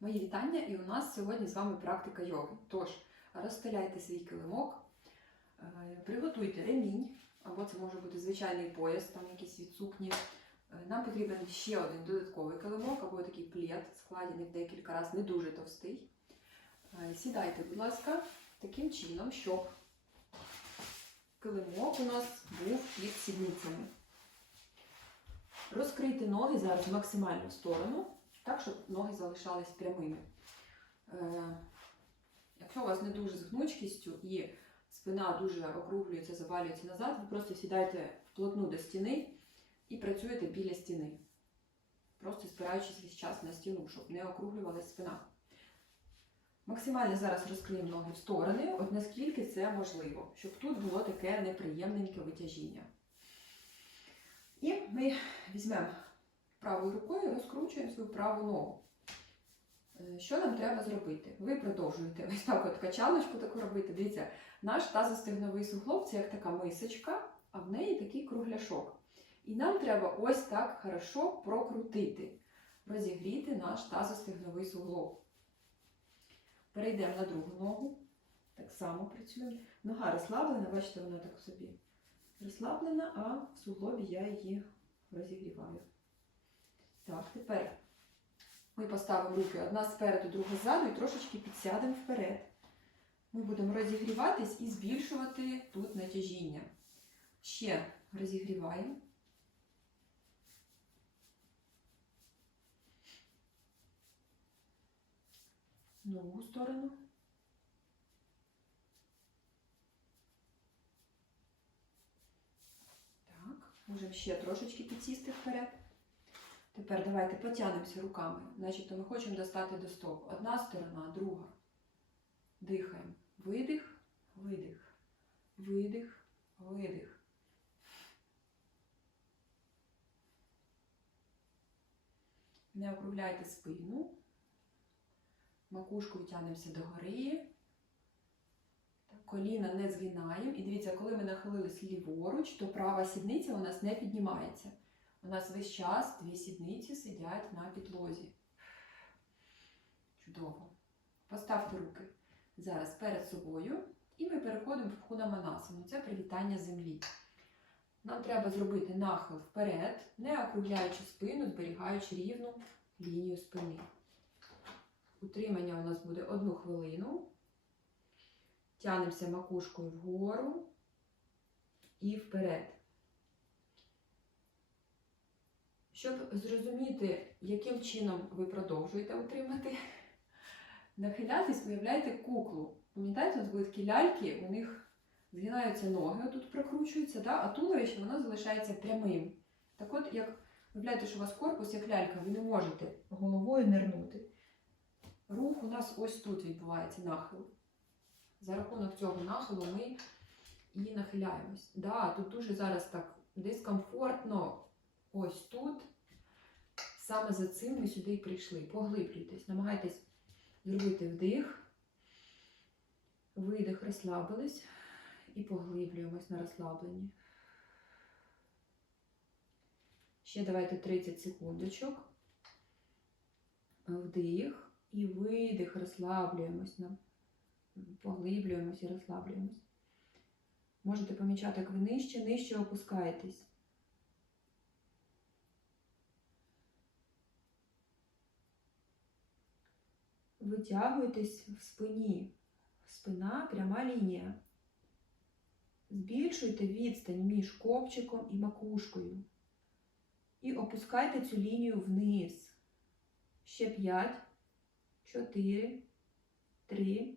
Мої вітання, і у нас сьогодні з вами практика йоги. Тож, розстеляйте свій килимок, е, приготуйте ремінь, або це може бути звичайний пояс, там якісь від сукні. Е, Нам потрібен ще один додатковий килимок, або такий плед, складений в декілька разів, не дуже товстий. Е, Сідайте, будь ласка, таким чином, щоб килимок у нас був під сідницями. Розкрийте ноги зараз максимально в сторону, так, щоб ноги залишались прямими. Е, якщо у вас не дуже з гнучкістю і спина дуже округлюється, завалюється назад, ви просто сідайте вплотну до стіни і працюєте біля стіни. Просто спираючись весь час на стіну, щоб не округлювалась спина. Максимально зараз розкриємо ноги в сторони, от наскільки це можливо, щоб тут було таке неприємненьке витяжіння. І ми візьмемо правою рукою, розкручуємо свою праву ногу. Е, Що нам треба зробити? Ви продовжуєте ось так от качалочку таку робити. Дивіться, наш тазостегновий суглоб це як така мисочка, а в неї такий кругляшок. І нам треба ось так хорошо прокрутити, розігріти наш тазостегновий суглоб. Перейдемо на другу ногу. Так само працюємо. Нога розслаблена, бачите, вона так собі розслаблена, а в суглобі я її розігріваю. Так, тепер ми поставимо руки одна спереду, друга ззаду і трошечки підсядемо вперед. Ми будемо розігріватись і збільшувати тут натяжіння. Ще розігріваємо. Другу сторону. Так, можемо ще трошечки підсісти вперед. Тепер давайте потягнемося руками. Значить, ми хочемо достати до стоп. Одна сторона, друга. Дихаємо. Видих, видих, видих, видих. Не округляйте спину. Макушкою тягнемося догори. Коліна не згинаємо. І дивіться, коли ми нахилились ліворуч, то права сідниця у нас не піднімається. У нас весь час дві сідниці сидять на підлозі. Чудово. Поставте руки зараз перед собою і ми переходимо в хунаманасану. Це привітання землі. Нам треба зробити нахил вперед, не округляючи спину, зберігаючи рівну лінію спини. Утримання у нас буде одну хвилину. Тянемося макушкою вгору і вперед. Щоб зрозуміти, яким чином ви продовжуєте утримати, нахилятись, уявляєте куклу. Пам'ятаєте, нас були такі ляльки, у них згинаються ноги, тут прокручуються, да? а туловище воно залишається прямим. Так от, як уявляєте, що у вас корпус як лялька, ви не можете головою нирнути. Рух у нас ось тут відбувається нахил. За рахунок цього нахилу ми і нахиляємось. Да, тут дуже зараз так дискомфортно. Ось тут. Саме за цим ми сюди і прийшли. Поглиблюйтесь, намагайтесь зробити вдих, видих, розслабились і поглиблюємось на розслабленні. Ще давайте 30 секундочок. Вдих і видих, розслаблюємось, поглиблюємось і розслаблюємось. Можете помічати, як ви нижче, нижче опускаєтесь. Витягуйтесь в спині. Спина пряма лінія. Збільшуйте відстань між копчиком і макушкою. І опускайте цю лінію вниз. Ще 5, 4, 3,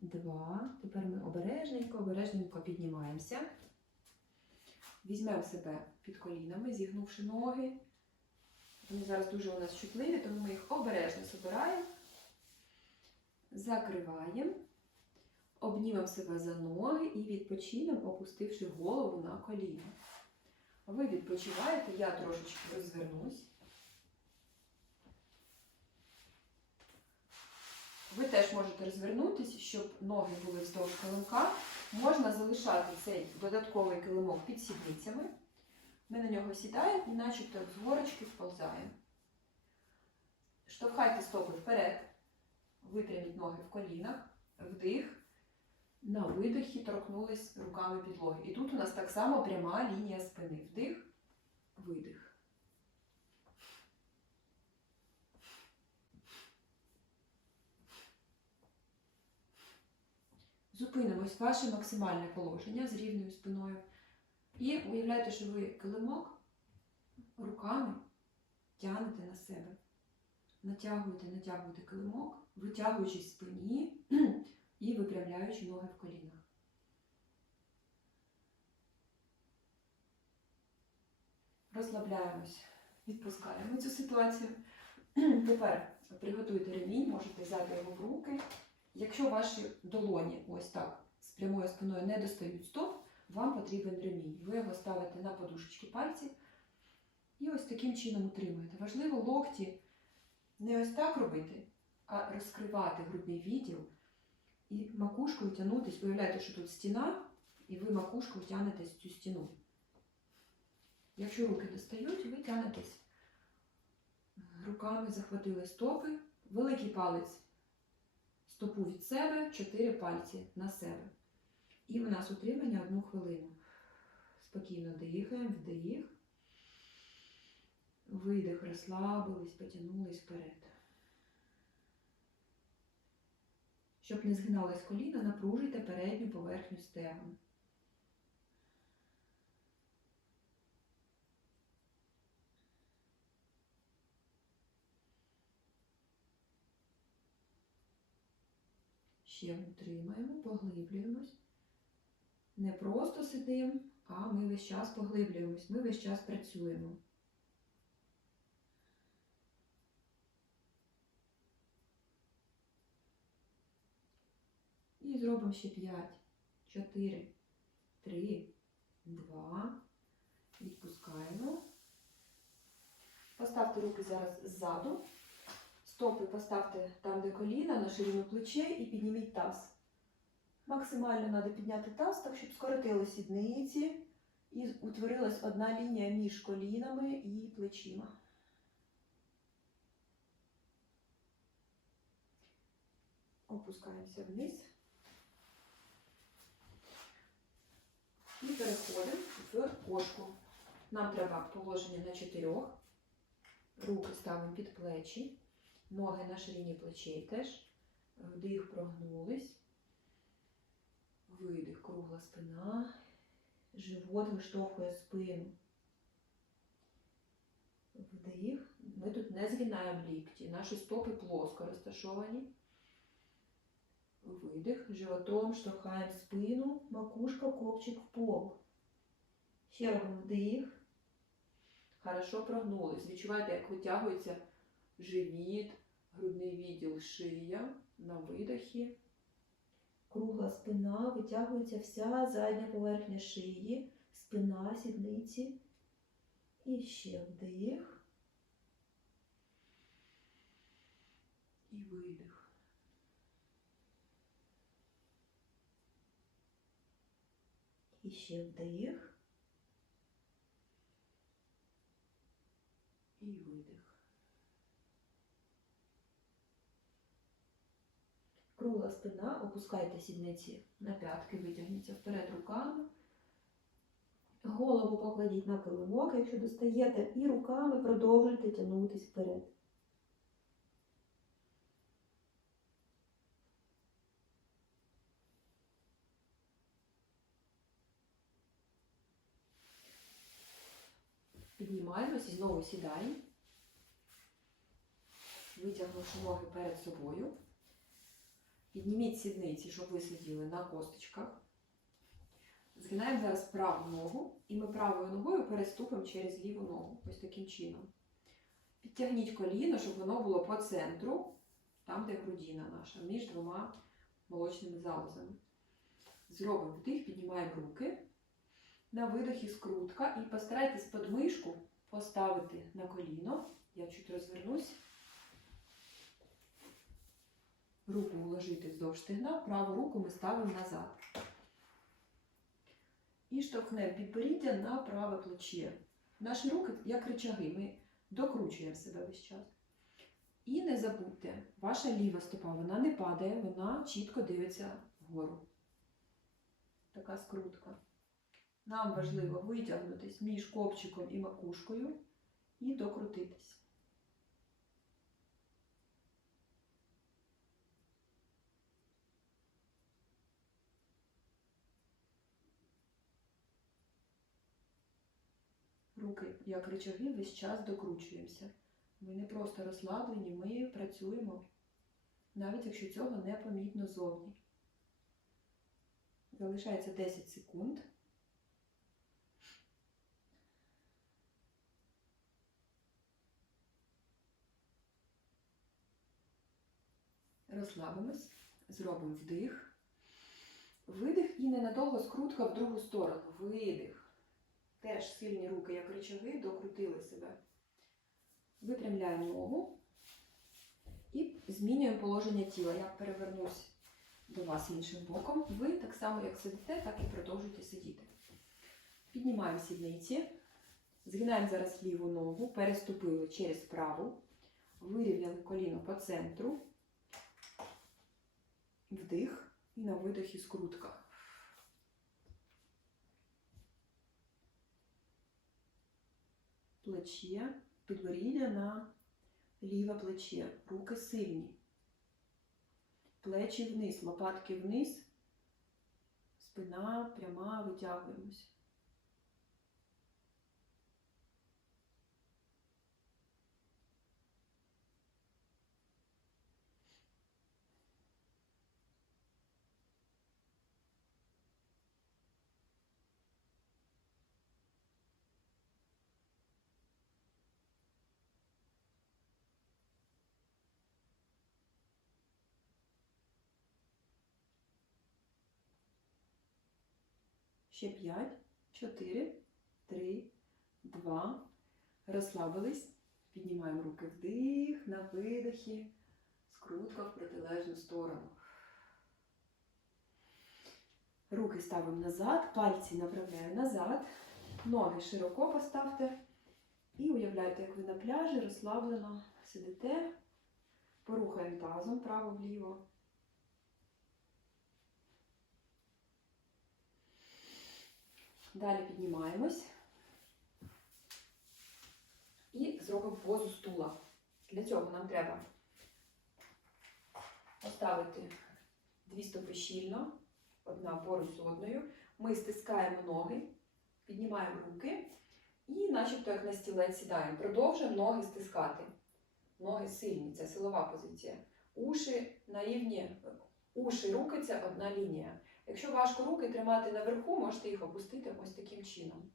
2. Тепер ми обережненько, обережненько піднімаємося. Візьмемо себе під колінами, зігнувши ноги. Вони зараз дуже у нас чутливі, тому ми їх обережно збираємо. Закриваємо, обнімемо себе за ноги і відпочинемо, опустивши голову на коліна. Ви відпочиваєте, я трошечки розвернусь. Ви теж можете розвернутися, щоб ноги були вздовж килимка. Можна залишати цей додатковий килимок під сідницями. Ми на нього сідаємо і начебто з горочки вползаємо. Штовхайте стопи вперед. Випряміть ноги в колінах. Вдих. На видохі торкнулись руками підлоги. І тут у нас так само пряма лінія спини. Вдих, видих. Зупинимось ваше максимальне положення з рівною спиною. І уявляйте, що ви килимок руками тягнете на себе. Натягуєте, натягуєте килимок, витягуючись спині і випрямляючи ноги в колінах. Розслабляємось, відпускаємо цю ситуацію. Тепер приготуйте ремінь, можете взяти його в руки. Якщо ваші долоні ось так з прямою спиною не достають стоп, вам потрібен ремінь. Ви його ставите на подушечки пальців і ось таким чином утримуєте. Важливо локті не ось так робити, а розкривати грудний відділ і макушкою тягнутись. Уявляєте, що тут стіна, і ви макушкою тягнетесь цю стіну. Якщо руки достають, ви тягнетесь. Руками захватили стопи, великий палець стопу від себе, чотири пальці на себе. І у нас утримання одну хвилину. Спокійно дихаємо, вдих. Видих, розслабились, потягнулись вперед. Щоб не згиналось коліна, напружуйте передню поверхню стегон. Ще утримаємо, поглиблюємось. Не просто сидимо, а ми весь час поглиблюємось, ми весь час працюємо. І зробимо ще 5, 4, 3, 2. Відпускаємо. Поставте руки зараз ззаду. Стопи поставте там, де коліна, на ширину плечей і підніміть таз. Максимально треба підняти таз, так щоб скоротили сідниці і утворилась одна лінія між колінами і плечима. Опускаємося вниз. І переходимо в кошку. Нам треба положення на чотирьох. Руки ставимо під плечі. Ноги на ширині плечей теж. Вдих, прогнулись. Видих, кругла спина. Живот виштовхує спину. Вдих. Ми тут не згинаємо лікті. Наші стопи плоско розташовані. Видих. Животом штовхаємо спину, макушка, копчик в пол. Ще робимо вдих. Хорошо прогнулись. Відчуваєте, як витягується живіт, грудний відділ, шия на видохі. Кругла спина, витягується вся задня поверхня шиї, спина, сідниці. І ще вдих. І видих. І ще вдих. І видих. Кругла спина, опускайте сідниці на п'ятки, витягніться вперед руками. Голову покладіть на килимок, якщо достаєте, і руками продовжуйте тягнутися вперед. Піднімаємось і знову сідаємо, витягнувши ноги перед собою. Підніміть сідниці, щоб ви сиділи на косточках. Згинаємо зараз праву ногу, і ми правою ногою переступимо через ліву ногу. Ось таким чином. Підтягніть коліно, щоб воно було по центру, там, де грудина наша, між двома молочними залозами. Зробимо вдих, піднімаємо руки. На видохі скрутка і постарайтесь подмишку поставити на коліно. Я чуть розвернусь. Руку вложити вздовж стегна, праву руку ми ставимо назад. І штовхнемо підборіддя на праве плече. Наші руки, як рычаги, ми докручуємо себе весь час. І не забудьте, ваша ліва стопа вона не падає, вона чітко дивиться вгору. Така скрутка. Нам важливо витягнутись між копчиком і макушкою і докрутитись. Руки, як рычаги, весь час докручуємося. Ми не просто розслаблені, ми працюємо, навіть якщо цього не помітно зовні. Залишається 10 секунд. Розслабимось, зробимо вдих. Видих і ненадовго скрутка в другу сторону. Видих. Теж сильні руки, як рычаги, докрутили себе. Випрямляємо ногу і змінюємо положення тіла. Я перевернусь до вас іншим боком. Ви так само, як сидите, так і продовжуйте сидіти. Піднімаємо сідниці, згинаємо зараз ліву ногу, переступили через праву, вирівняли коліно по центру, вдих і на видохі скрутка. Плече, підборіддя на ліве плече, руки сильні. Плечі вниз, лопатки вниз, спина пряма, витягуємось. Ще 5, 4, 3, 2. Розслабились. Піднімаємо руки вдих, на видихі. Скрутка в протилежну сторону. Руки ставимо назад, пальці направляю назад. Ноги широко поставте. І уявляйте, як ви на пляжі розслаблено сидите. Порухаємо тазом право-вліво. Далі піднімаємось і зробимо позу стула. Для цього нам треба поставити дві стопи щільно, одна поруч з одною. Ми стискаємо ноги, піднімаємо руки і, начебто, як на стілець сідаємо. Продовжуємо ноги стискати. Ноги сильні, це силова позиція. Уші на рівні, уші, руки це одна лінія. Якщо важко руки тримати наверху, можете їх опустити ось таким чином.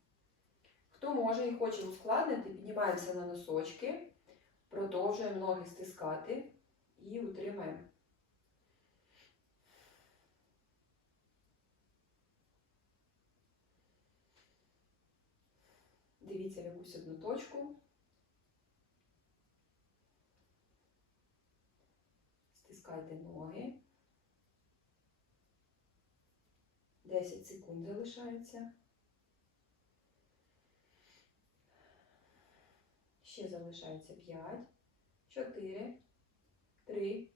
Хто може і хоче ускладнити, піднімаємося на носочки, продовжуємо ноги стискати і утримаємо. Дивіться в якусь одну точку. Стискайте ноги. 10 секунд залишається. Ще залишається 5, 4, 3,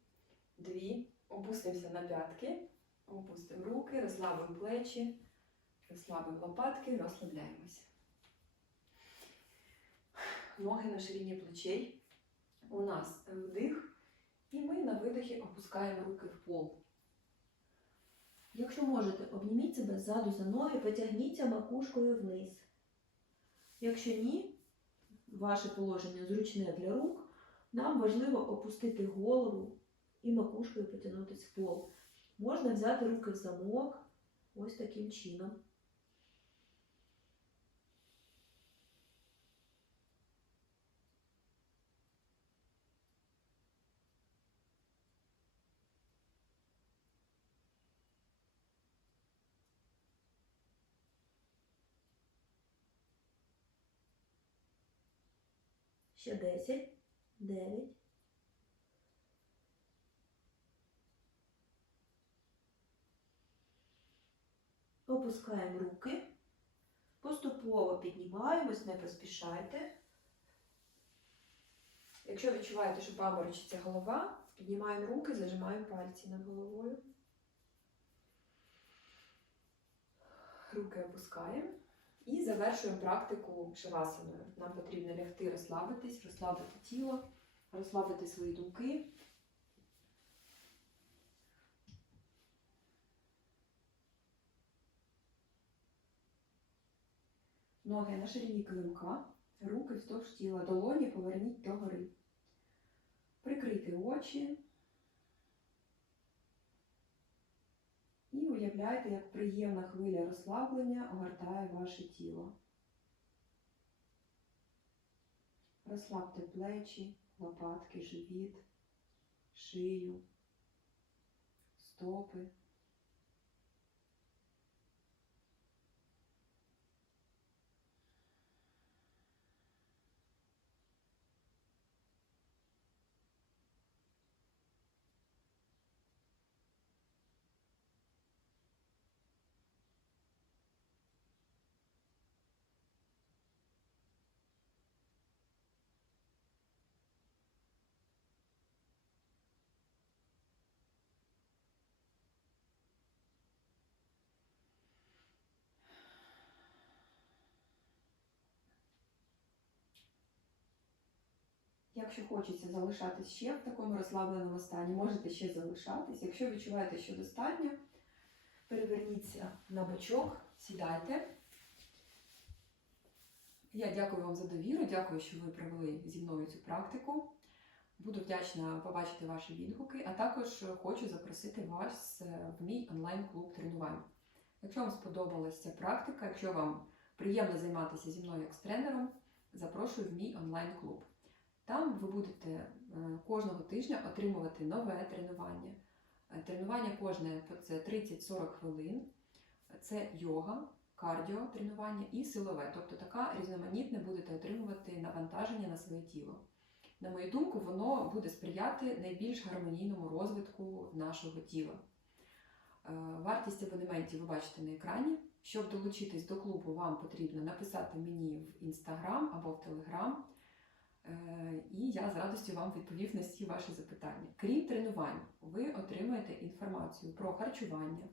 2. Опустимося на п'ятки, опустимо руки, розслабимо плечі, розслабимо лопатки, розслабляємося. Ноги на ширині плечей. У нас вдих, і ми на видихі опускаємо руки в пол. Якщо можете, обніміть себе ззаду за ноги, потягніться макушкою вниз. Якщо ні, ваше положення зручне для рук, нам важливо опустити голову і макушкою потягнутися в пол. Можна взяти руки в замок ось таким чином. Ще 10, 9. Опускаємо руки. Поступово піднімаємось, не поспішайте. Якщо відчуваєте, що паморочиться голова, піднімаємо руки, зажимаємо пальці над головою. Руки опускаємо. І завершуємо практику шавасаною. Нам потрібно лягти, розслабитись, розслабити тіло, розслабити свої думки. Ноги на ширині килимка, руки вздовж тіла, долоні поверніть догори. Прикрийте очі. І уявляйте, як приємна хвиля розслаблення огортає ваше тіло. Розслабте плечі, лопатки, живіт, шию, стопи. Якщо хочеться залишатись ще в такому розслабленому стані, можете ще залишатись. Якщо відчуваєте, що достатньо, переверніться на бочок, сідайте. Я дякую вам за довіру, дякую, що ви провели зі мною цю практику. Буду вдячна побачити ваші відгуки, а також хочу запросити вас е, в мій онлайн-клуб тренувань. Якщо вам сподобалася ця практика, якщо вам приємно займатися зі мною як з тренером, запрошую в мій онлайн-клуб. Там ви будете е, кожного тижня отримувати нове тренування. Е, Тренування кожне це 30-40 хвилин. Це йога, кардіо тренування і силове. Тобто така різноманітне будете отримувати навантаження на своє тіло. На мою думку, воно буде сприяти найбільш гармонійному розвитку нашого тіла. Е, Вартість абонементів ви бачите на екрані. Щоб долучитись до клубу, вам потрібно написати мені в інстаграм або в телеграм. Е, І я з радістю вам відповів на всі ваші запитання. Крім тренувань, ви отримаєте інформацію про харчування,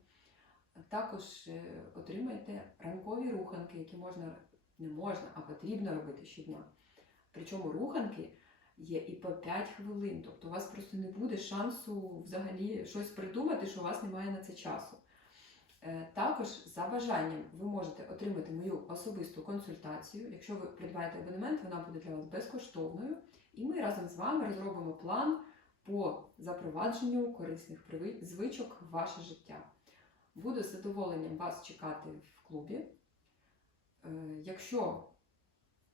також е, отримаєте ранкові руханки, які можна не можна, а потрібно робити щодня. Причому руханки є і по 5 хвилин, тобто у вас просто не буде шансу взагалі щось придумати, що у вас немає на це часу. Е, Також за бажанням ви можете отримати мою особисту консультацію. Якщо ви придбаєте абонемент, вона буде для вас безкоштовною. І ми разом з вами розробимо план по запровадженню корисних звичок в ваше життя. Буду з задоволенням вас чекати в клубі. Е, Якщо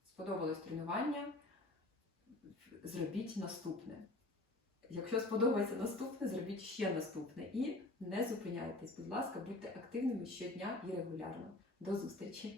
сподобалось тренування, зробіть наступне. Якщо сподобається наступне, зробіть ще наступне. І не зупиняйтесь, будь ласка, будьте активними щодня і регулярно. До зустрічі!